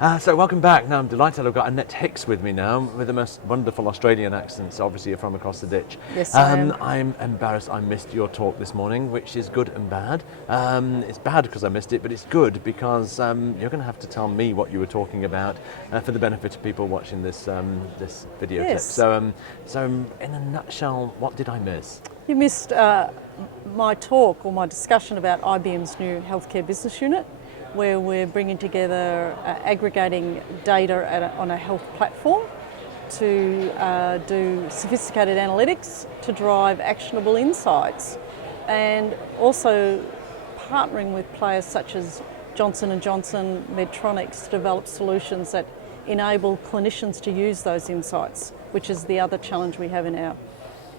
So welcome back. Now I'm delighted I've got Annette Hicks with me now, with the most wonderful Australian accents. Obviously you're from across the ditch. Yes, I am. I'm embarrassed I missed your talk this morning, which is good and bad. It's bad because I missed it, but it's good because you're going to have to tell me what you were talking about for the benefit of people watching this video clip. Yes. So in a nutshell, what did I miss? You missed my talk or my discussion about IBM's new healthcare business unit, where we're bringing together aggregating data on a health platform to do sophisticated analytics to drive actionable insights, and also partnering with players such as Johnson & Johnson, Medtronic to develop solutions that enable clinicians to use those insights, which is the other challenge we have in our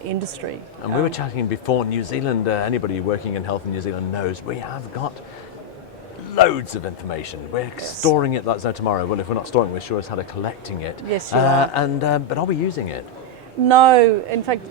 industry. And we were chatting before, New Zealand, anybody working in health in New Zealand knows we have got loads of information. We're storing it like there's no tomorrow. Well, if we're not storing it, we're sure as hell are collecting it. Yes, you are. But are we using it? No, in fact,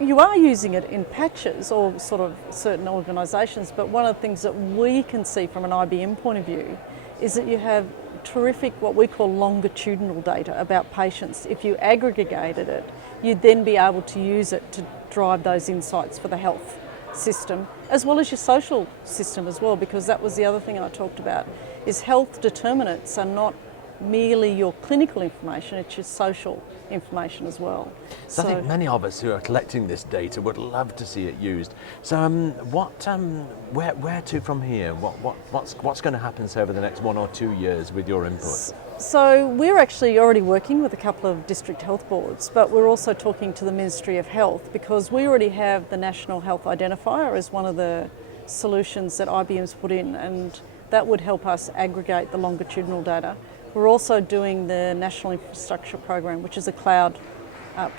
you are using it in patches or sort of certain organisations, but one of the things that we can see from an IBM point of view is that you have terrific, what we call longitudinal data about patients. If you aggregated it, you'd then be able to use it to drive those insights for the health system, as well as your social system as well, because that was the other thing I talked about, is health determinants are not merely your clinical information, it's your social information as well. So I think many of us who are collecting this data would love to see it used. So where to from here? What's going to happen say over the next 1 or 2 years with your input? So we're actually already working with a couple of district health boards, but we're also talking to the Ministry of Health, because we already have the National Health Identifier as one of the solutions that IBM's put in, and that would help us aggregate the longitudinal data. We're also doing the National Infrastructure Program, which is a cloud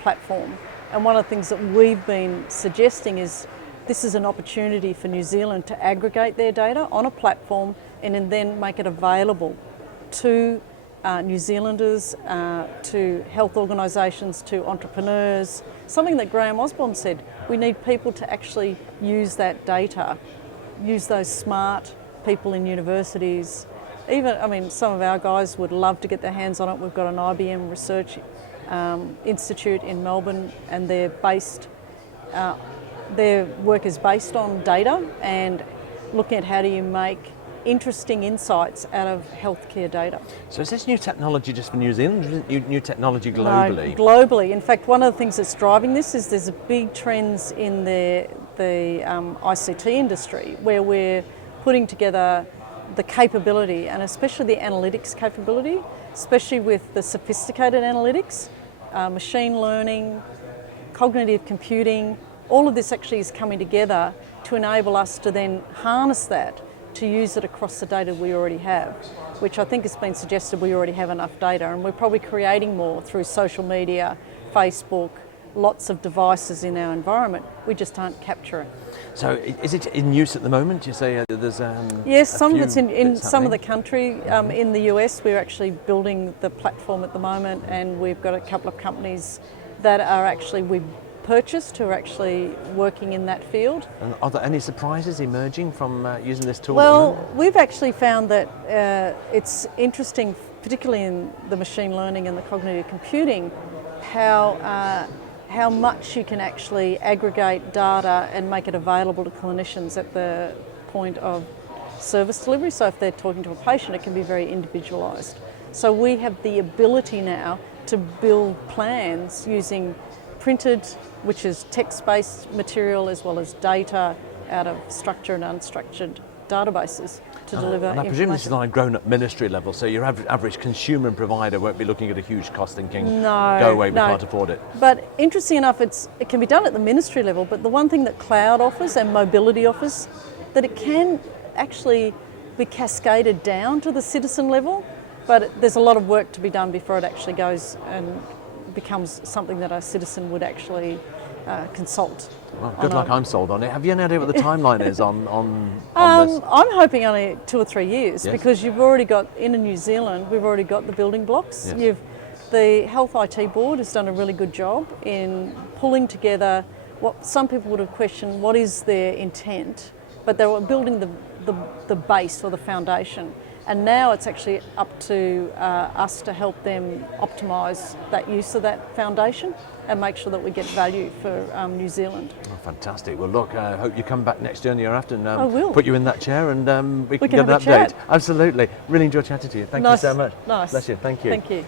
platform. And one of the things that we've been suggesting is this is an opportunity for New Zealand to aggregate their data on a platform and then make it available to New Zealanders, to health organisations, to entrepreneurs. Something that Graham Osborne said, we need people to actually use that data, use those smart people in universities. Even, I mean, some of our guys would love to get their hands on it. We've got an IBM Research Institute in Melbourne, and they're based, their work is based on data and looking at how do you make interesting insights out of healthcare data. So is this new technology just for New Zealand, or is it new technology globally? No, globally. In fact, one of the things that's driving this is there's a big trends in the ICT industry, where we're putting together the capability, and especially the analytics capability, especially with the sophisticated analytics, machine learning, cognitive computing. All of this actually is coming together to enable us to then harness that, to use it across the data we already have, which I think has been suggested we already have enough data, and we're probably creating more through social media, Facebook, lots of devices in our environment. We just aren't capturing. So is it in use at the moment? You say there's yes, some of it's in some of the country. In the US, we're actually building the platform at the moment, and we've got a couple of companies that are actually we've purchased who are actually working in that field. And are there any surprises emerging from using this tool? Well, we've actually found that it's interesting, particularly in the machine learning and the cognitive computing, how much you can actually aggregate data and make it available to clinicians at the point of service delivery. So if they're talking to a patient, it can be very individualised. So we have the ability now to build plans using printed, which is text-based material, as well as data out of structured and unstructured databases to deliver and I presume this is on a grown-up ministry level, so your average consumer and provider won't be looking at a huge cost thinking, go away, we can't afford it. But interesting enough, it can be done at the ministry level, but the one thing that cloud offers and mobility offers, that it can actually be cascaded down to the citizen level, but there's a lot of work to be done before it actually goes and becomes something that a citizen would actually consult. Well, good luck, I'm sold on it. Have you any idea what the timeline is on this? I'm hoping only 2 or 3 years, yes. Because you've already got, in New Zealand, we've already got the building blocks. Yes. The Health IT Board has done a really good job in pulling together what some people would have questioned, what is their intent, but they were building the base or the foundation. And now it's actually up to us to help them optimise that use of that foundation and make sure that we get value for New Zealand. Oh, fantastic. Well, look, I hope you come back next year and the year after and I will. put you in that chair and we can can get an have a update. chat. Absolutely. Really enjoyed chatting to you. Thank you so much. Nice. Bless you. Thank you. Thank you.